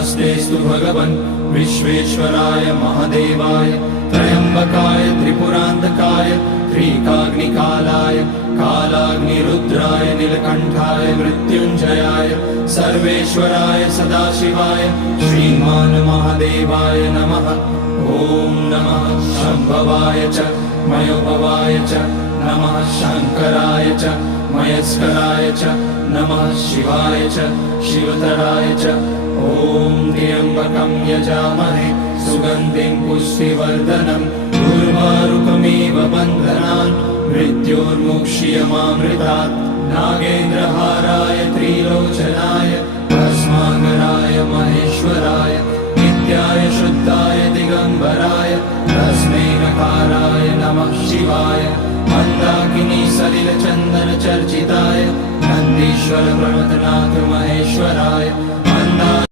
नमस्तेस्तु भगवन् विश्वेश्वराय महादेवाय त्र्यम्बकाय त्रिपुरान्तकाय त्रिकाग्निकालाय कालाग्निरुद्राय नीलकण्ठाय मृत्युञ्जयाय सर्वेश्वराय सदाशिवाय श्रीमान् महादेवाय नमः। ॐ नमः शम्भवाय च मयोभवाय च नमः शङ्कराय च मयस्कराय च नमः शिवाय च शिवतराय च। ॐ त्र्यम्बकं यजामहे सुगन्धिं पुष्टिवर्धनम् उर्वारुकमिव बन्धनान् मृत्योर्मुक्ष्यमामृतात्। नागेन्द्रहाराय त्रिलोचनाय भस्माकराय महेश्वराय नित्याय शुद्धाय दिगम्बराय तस्मै नकाराय नमः शिवाय। मन्दाकिनी सलिलचन्दन चर्चिताय नन्दीश्वर प्रमथनाथ महेश